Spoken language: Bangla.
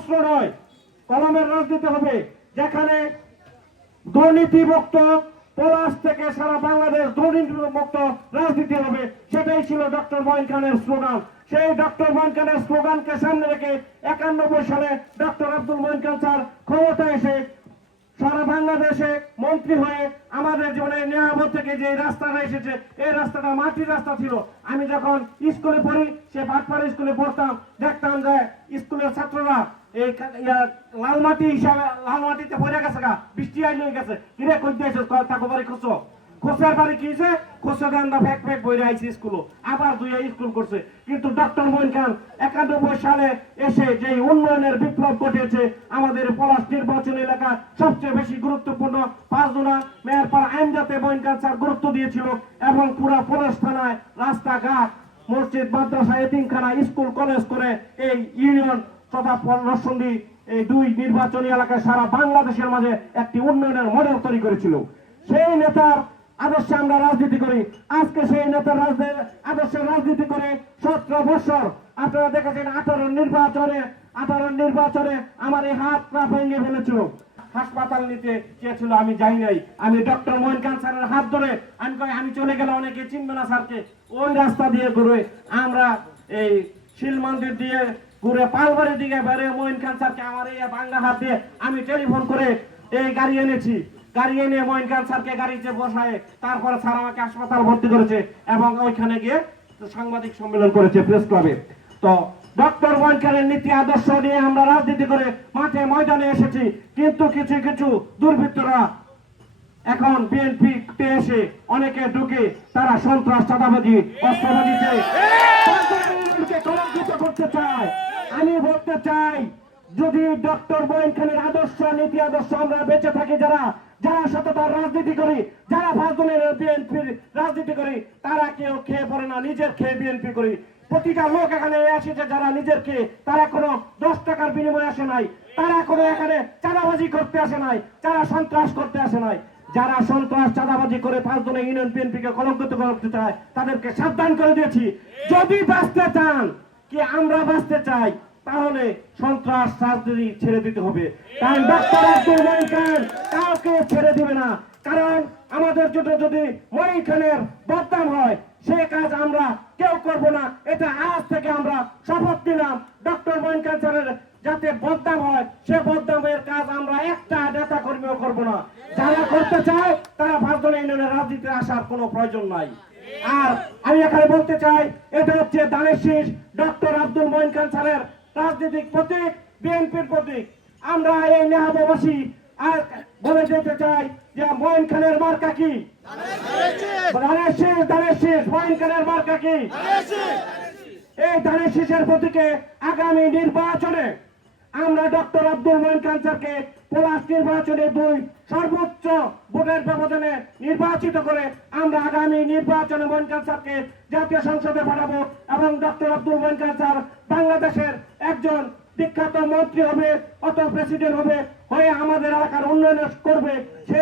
অস্ত্র নয়, কলমের রাজনীতি হবে, যেখানে দুর্নীতিমুক্ত পলাশ থেকে সারা বাংলাদেশ দুর্নীতিমুক্ত রাজনীতি হবে। সেটাই ছিল ডক্টর মঈন খানের স্লোগান। সেই ডক্টর মঈন খানের স্লোগানকে সামনে রেখে 91 সালে ডক্টর আব্দুল মঈন খান স্যার ক্ষমতায় এসে সারা বাংলাদেশে মন্ত্রী হয়ে আমাদের জীবনে নিয়ামত থেকে যে রাস্তাটা এসেছে, এই রাস্তাটা মাটির রাস্তা ছিল। আমি যখন স্কুলে পড়ি, সে বাটপাড়া স্কুলে পড়তাম, দেখতাম যে স্কুলের ছাত্ররা এই লালমাটি হিসাবে লালমাটিতে পড়ে গেছে, গা বৃষ্টি আইলে গেছে, কিরে কই দিয়েছে তাকে বাড়ি খুঁজো খোঁচার বাড়ি কি হয়েছে, খোঁচা আমরা ফ্যাক ফ্যাক বইরে আইছি স্কুল, আবার দুই স্কুল করছে। কিন্তু ডক্টর মঈন খান 91 সালে এসে যে উন্নয়নের বিপ্লব ঘটেছে, আমাদের পলাশ নির্বাচন এলাকা সবচেয়ে বেশি গুরুত্বপূর্ণ 5 জনা মেয়রপাড়া আইনজাতে মঈন খান স্যার গুরুত্ব দিয়েছিল, এবং পুরা পলাশ থানায় রাস্তাঘাট, মসজিদ, মাদ্রাসা, এতিমখানা, স্কুল, কলেজ করে এই ইউনিয়ন তথা নরসিংদী এই 2 নির্বাচনী এলাকায় সারা বাংলাদেশের মাঝে একটি উন্নয়নের মডেল তৈরি করেছিল। সেই নেতার আদর্শে আমরা রাজনীতি করি। আজকে সেই নেতার আদর্শে রাজনীতি করে 17 বছর আপনারা দেখেছেন। 18 নির্বাচনে আমার এই হাত পা ভেঙে ফেলেছিল, হাসপাতাল নিতে চেয়েছিল, আমি যাই নাই। আমি ডক্টর মঈন খান স্যারের হাত ধরে আমি চলে গেলে অনেকে চিনবে না স্যারকে, ওই রাস্তা দিয়ে ঘুরে আমরা এই শিল মন্দির দিয়ে ঘুরে পালবাড়ির দিকে বেড়ে মঈন খান স্যারকে আমার এই বাংলা হাত দিয়ে আমি টেলিফোন করে এই গাড়ি এনেছি। গাড়ি এনে মঈন খান স্যারকে গাড়িতে বসায় তারপরে স্যার আমাকে হাসপাতাল ভর্তি করেছে, এবং ওইখানে গিয়ে সাংবাদিক সম্মেলন করেছে প্রেস ক্লাবে। তো ডক্টর মঈন খানের নীতি আদর্শ নিয়ে আমরা রাজনীতি করে মাঠে ময়দানে এসেছি। কিন্তু কিছু কিছু দুর্বৃত্তরা এখন বিএনপিতে এসে অনেকে ঢুকে তারা সন্ত্রাস, চাঁদাবাজি, অস্ত্রবাজিতে কলঙ্কিত করতে চায়। আমি বলতে চাই, যদি ডক্টর মঈন খানের আদর্শ, নীতি আদর্শ আমরা বেঁচে থাকি, যারা সততার রাজনীতি করি, যারা 5 দলের বিএনপির রাজনীতি করি, তারা কেউ খেয়ে পড়ে না, নিজের খেয়ে বিএনপি করি। প্রতিটা লোক এখানে এসেছে যারা নিজের খেয়ে, তারা কোনো 10 টাকার বিনিময়ে আসে নাই, তারা কোনো এখানে চাঁদাবাজি করতে আসে নাই, যারা সন্ত্রাস করতে আসে নাই। যারা সন্ত্রাস, চাঁদাবাজি করে 5 দলের ইউনিয়ন বিএনপিকে কলঙ্কিত করতে চায়, তাদেরকে সাবধান করে দিয়েছি। যদি বাঁচতে চান, কি আমরা বাঁচতে চাই, তাহলে সন্ত্রাস রাজনীতি ছেড়ে দিতে হবে। কারণ ডক্টর আব্দুল মঈন খান কাউকে ছেড়ে দিবে না। কারণ আমাদের যদি মঈন খানের বদনাম হয়, সে কাজ আমরা কেউ করব না। এটা আজ থেকে আমরা শপথ নিলাম, ডক্টর মঈন খান স্যারের যাতে বদনাম হয়, সে বদনামের কাজ আমরা একটা নেতা কর্মীও করব না। যারা করতে চায় তারা 5 দলের ইউনিয়নের রাজনীতিতে আসার কোনো প্রয়োজন নাই। আর আমি এখানে বলতে চাই, এটা হচ্ছে দানের শীষ ডক্টর আব্দুল মঈন খান স্যারের রাজনৈতিক প্রতীক, বিএনপির প্রতীক। আমরা এই নেহাবাসী আর বলে যেতে চাই যে মঈন খানের মার্কা কি? ধানের শীষ। মঈন খানের মার্কা কি? এই ধানের শীষের প্রতীকে আগামী নির্বাচনে আমরা ডক্টর আব্দুল মঈন খান স্যারকে পলাশ নির্বাচনে 2 সর্বোচ্চ ভোটের ব্যবধানে নির্বাচিত করে আমরা আগামী নির্বাচনে মঈন খান স্যারকে জাতীয় সংসদে পাঠাবো, এবং ডক্টর আব্দুল মঈন খান স্যার বাংলাদেশের একজন বিখ্যাত মন্ত্রী হবে, অত প্রেসিডেন্ট হবে, হয়ে আমাদের এলাকার উন্নয়ন করবে। সে